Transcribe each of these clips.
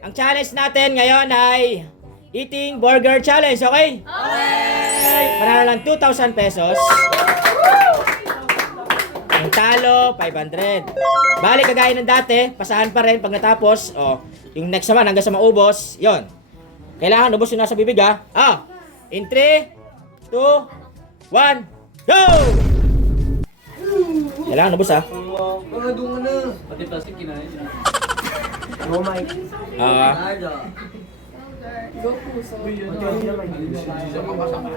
Ang challenge natin ngayon ay eating burger challenge, okay? Okay! Panalo lang 2,000 pesos. Ang talo, 500. Balik kagaya ng dati, pasahan pa rin pag natapos. O, yung next naman hanggang sa maubos, yon. Kailangan ubos yung nasa bibig ha. In 3, 2, 1, go! Kailangan ubos ha. Doon na. Pati plastic kinain niya. Oh my.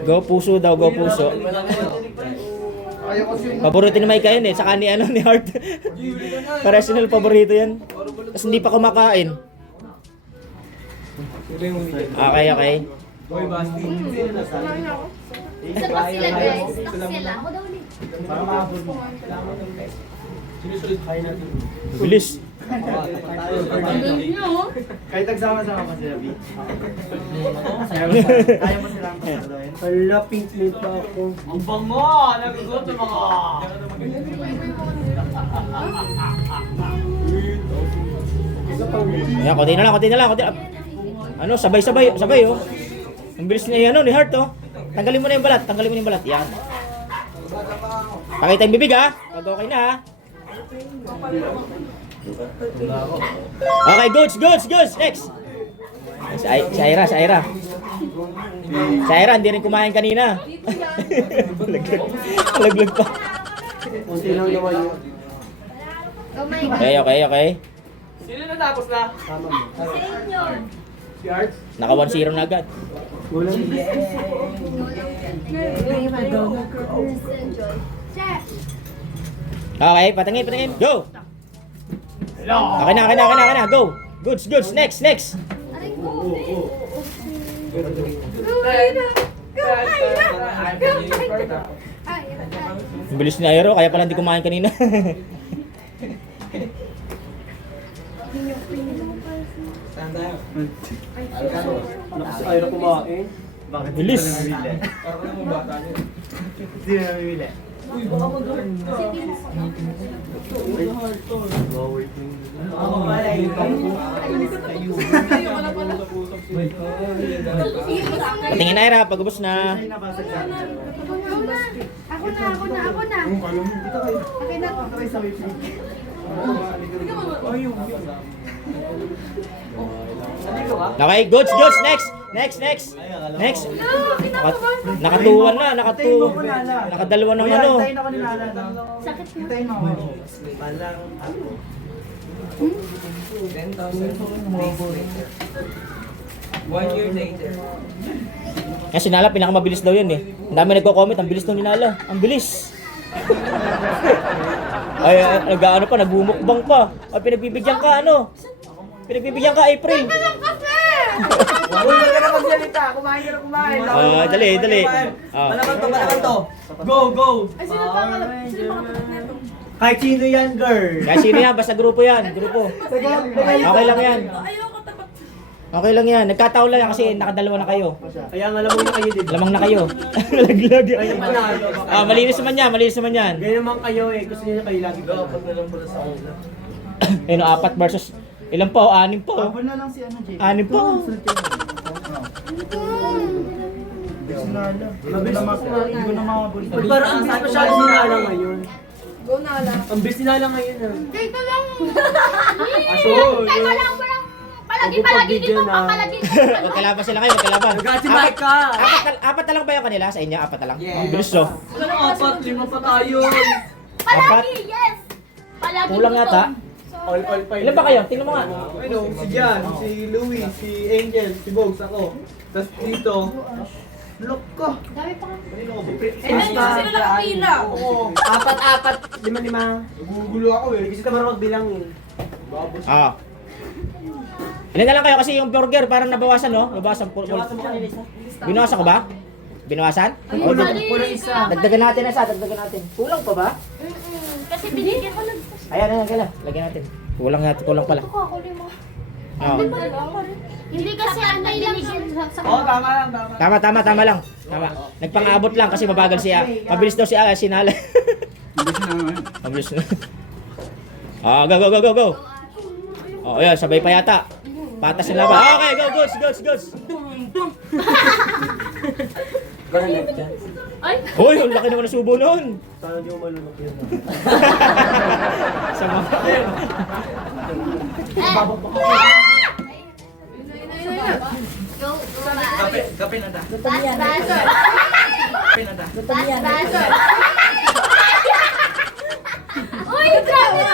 Go puso daw, go puso. Paborito ni Mike yan eh, saka ni Heart. Personal paborito yan. Tapos hindi pa kumakain. Okay, okay. Boy, Basti. Stock sila guys. Stock sila. Ako daw ulit. Para maabot mo. Sinusulit kaya natin. Bilis. Kahit nagsama-sama pa sila, B. Kaya mo silang pasadoin. Hala, pink plate pa ako. Ang bango! Nagugutom ako! Ayan, konti na lang, konti na lang, konti na lang. Ano, sabay-sabay, sabay oh. Ang bilis niya ano, ni Heart oh. Tanggalin mo na yung balat, tanggalin mo na yung balat. Yan. Pakita yung bibig ha. Pag okay na ha. Okay, goods. Next. Si Ira. Si Ira, hindi rin kumain kanina. Laglag pa. Kunti lang naman yun. Oh my God. Okay. Sino natapos na? Tama mo. Sa inyo. Si Arts? Naka 1-0 na agad. Gulang. Chef. Okay, patangin. Go! Okay na. Go! Goods. Next. Aray ko. Ang bilis ni Ira, kaya pala hindi kumain kanina. Nakas ayaw na kumain. Bakit? Bilis. Hindi na namimili. Uy, baka mag-hard na. Patingin na Ira, pag ubos na. Ay, nabasag na. Ako na. Okay na to. Okay, goods. Next. Nakatuwan na, nakadalawa ng ano. Hintayin ako ni Lala. Sakit na. Hintayin mo ako. Palang ako. 1 year later. Kasi Nala, pinakamabilis daw yan eh. Ang dami nagko-comment, ang bilis daw ni Nala. Ang bilis. Ay, nag-ano pa, nagbumukbang pa. Ay, pinagbibigyan ka, ano? Pinagbibigyan ka, April. Uy, wag ka na magsalita. Kumain ka na kumain. Dali. Malaman to. Go. Ay, sino pa malapit nito? Kahit sino yan, girl. Kaya sino yan? Basta grupo yan. Grupo. Okay lang yan. Ayoko tapat. Okay lang yan. Nagkataon lang yan kasi nakadalawa na kayo. Kaya nga lamang na kayo, di ba? Lamang na kayo. Nalaglag. Kaya panalo. Malinis naman yan. Ganyan naman kayo eh. Gusto niyo kayo lagi ko. Dapat na lang pala sa kanila. Ano, 4 versus... Ilan po? 6 po. Abon na lang si ano, Jake. 6 po. Hindi ko na makabul. Parang ang bilis masyado ni Nala ngayon. Go na lang. Ang bilis ni Nala ngayon. Teka lang. Asol. Teka lang. Palagi dito. Palagi. Magkalaban sila kayo, magkalaban. Nagati mic ka. Apat na lang ba yung kanila sa inyo? 4 na lang? Yes. Ang bilis oh. Ano, 4, 5 pa tayo. Palagi, yes. Palagi Kulang dito. yata. All pa. Ilan ba kayo? Tingnan mo nga. Ano, si Jan, si Louie, si Angel, si Bogs, ako. Tapos dito, look ko. Dami pa nga. Sila nakapila. Oo. 4, 5. Nagugulo ako eh. Kasi ka marunong magbilang eh. Ilan na lang kayo kasi yung burger parang nabawasan no? Nabawasan po. Binawasan ko ba? Binawasan? O, Kulang isa. dagdagan natin. Kulang pa ba? Kasi binigyan ko lang. Ayan, lagyan natin. Kulang pala. Ito ko ako lima. Oo. Hindi kasi ano yung sa Oo, tama lang. Tama lang. Tama. Nagpang-abot lang kasi mabagal siya. Mabilis daw si Nala. Mabilis na. Go. Oh, ayan, sabay pa yata. Patas yung laban. Okay, go, goats. Garnet dyan. Ay! Hoy, ang laki naman ng subo nun. Sana di mo malunok yun. Sa mga... Go, Kape na da. Uy, grabe!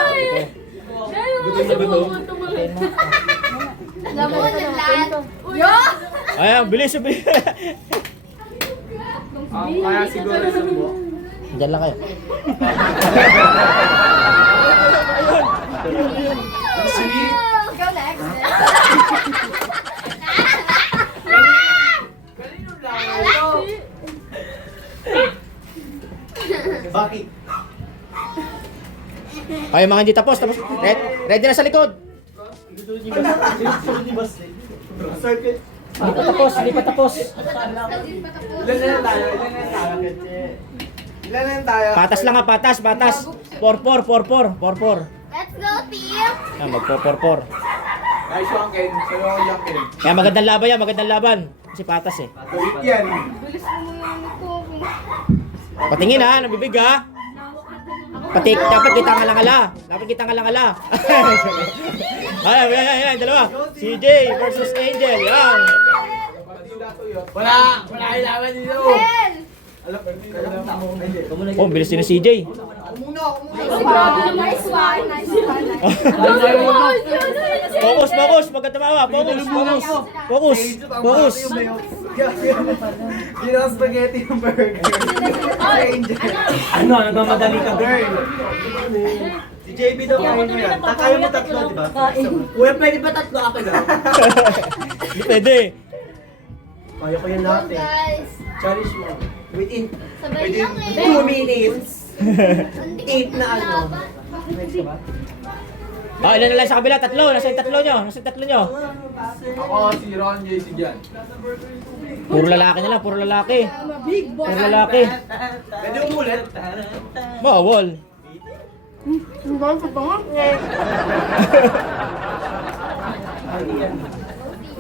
Grabe mga sumuto mga. Lamon ng lahat. Yo! Ayan, bilis. Kaya siguro sa buo. Diyan lang kayo. Go next. Bakit? Okay, mga hindi tapos. Ready na sa likod. Circuit. Hindi pa tapos. Ilan na lang tayo? Ilan na lang tayo? Patas lang ha, patas. 4-4. Let's go, team! Mag-4-4. Nice one, Ken. Sa'yo ako lang, Ken. Kaya magandang laban. Kasi patas eh. Galit yan. Bilis mo yung ito. Patingin ha, nabibig ha. Dapat kita ngala-ngala. Ayan, dalawa. CJ versus Angel. Yan. Wala kailangan dito. Ten! Alam, kailangan mo. Oh, bilis din ng CJ. Ako muna. Grabe naman. Nice one. Focus. Pagka tumawa. Focus. Yun ang spaghetti yung burger. Ano, nagmamadali ka, girl? Si JB daw kain mo yan. Kaya mo tatlo, di ba? Kuya, pwede ba tatlo ako lang? Hindi pwede. Kaya ko yan Go, lahat eh. guys. Challenge mo. Within Sabay lang eh. 2 minutes. 8 na ano. Ilan na lang sa kabila? Tatlo. Nasa yung tatlo nyo? Ako, si Ron, JC dyan. Puro lalaki na lang. Puro lalaki. Pwede umulit? Bawal.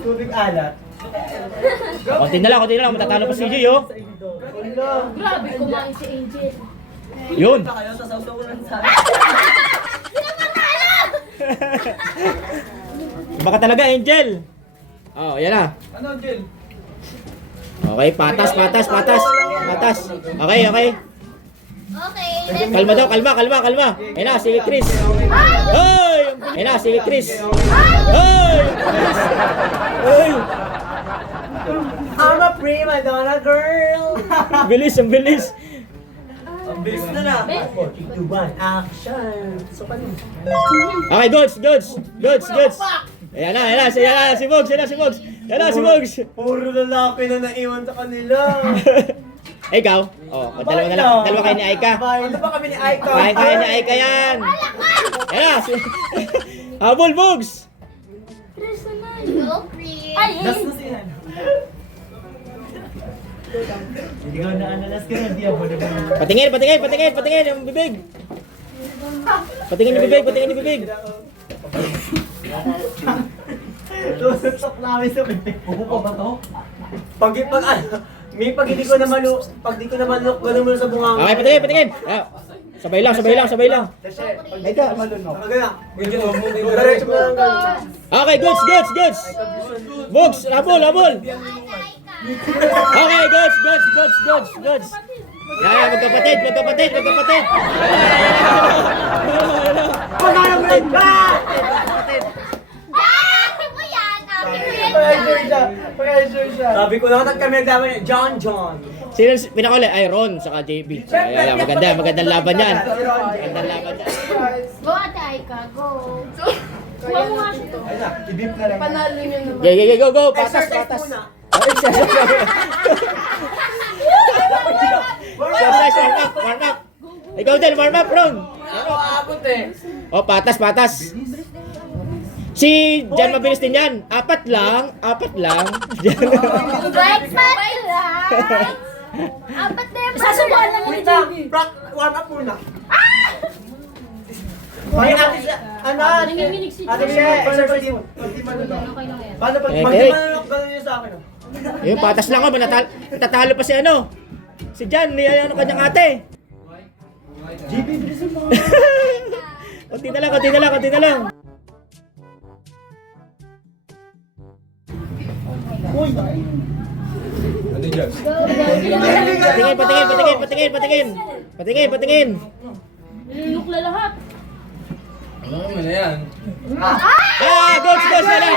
Tubig alat. Konti na lang. Matatalo pa si CJ oh. Grabe, kumain si Angel. Yun. Kayo sa sausawan sa Baka talaga, Angel. Oh, yan na. Ano, Jill? Okay, patas. Okay. Okay, let's Kalma daw, kalma. Ayun na, sige Chris. Hoy! Ayun na, sige Chris. Hoy! Hoy! I'm a prima donna girl. Ang bilis. Ang bilis na na. 4, 3, 2, 1, action. So, paano? Okay, goods. Ayan na, si Bogs. Puro lalaki na naiwan sa kanila. Ikaw? Oh, dalawa na lang. Dalawa kayo ni Aika. Ano ba kami ni Aika? Kaya ni Aika yan. Ayan na. Habol, Bogs. go, Chris. Ay, Hindi ko na-analyze ka na, Diabo. Patingin yung bibig. Patingin yung bibig. Tutok namin sa bibig. Buko ba to? Pag hindi ko na maluk, gano'n mo sa bunganga. Okay, patingin. Sabay lang. Aika, malunok. Diretso mo lang ganun. Okay, goods. Bogs, habol. Okay, goods. Yan, magkapatid. Pagkakang red back! Ate mo yan. Ate mo yan. Sabi ko na kami naglaban niya, John. Sino pinakuli? Ay, Ron, saka JB. Ayan, magandang laban yan. Go, Ate Aika. Go. Kuha mo nga ito. I-beep na lang. Panalo niyo naman. Okay, go. Patas. Exercise muna. Warm up. Ikaw din, warm up, Ron. Ako aabot eh. Oh, patas. Si Jan mabilis din yan. Apat lang. Right, lang. Apat na yung sasubuan lang Wait lang, warm up muna. Ay, ate siya. Ano? Nanginginig si Ate Joy. siya, exercise mo. Pati manunok. Okay lang yan. Paano pag Eh, pag eh. di manunok, gano'n yun sa akin. Oh. Ayun, patas lang ako. Natatalo pa si ano. Si Jan, ni ano kanyang ate. GB, bilisan mo. Konti na lang, konti na lang, konti na lang. Uy! Patingin, patingin, patingin, patingin, patingin. Patingin, patingin. Nilulukla lahat. Ah, goals, goals na lang.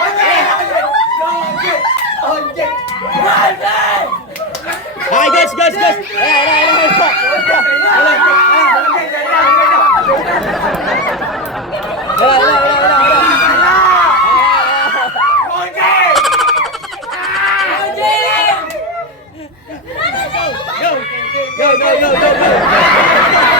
Ay, goals, goals, goals. Go, go, go, go, go.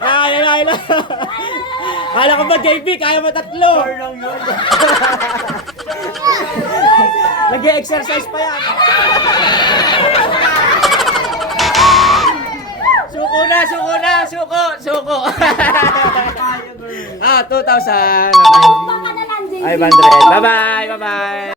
Ay. Kala ko ba, JP, kaya mo tatlo? Nag-exercise pa yan. Suko na, suko na, suko, suko. Ah, 2,000. 500. Bye-bye, bye-bye.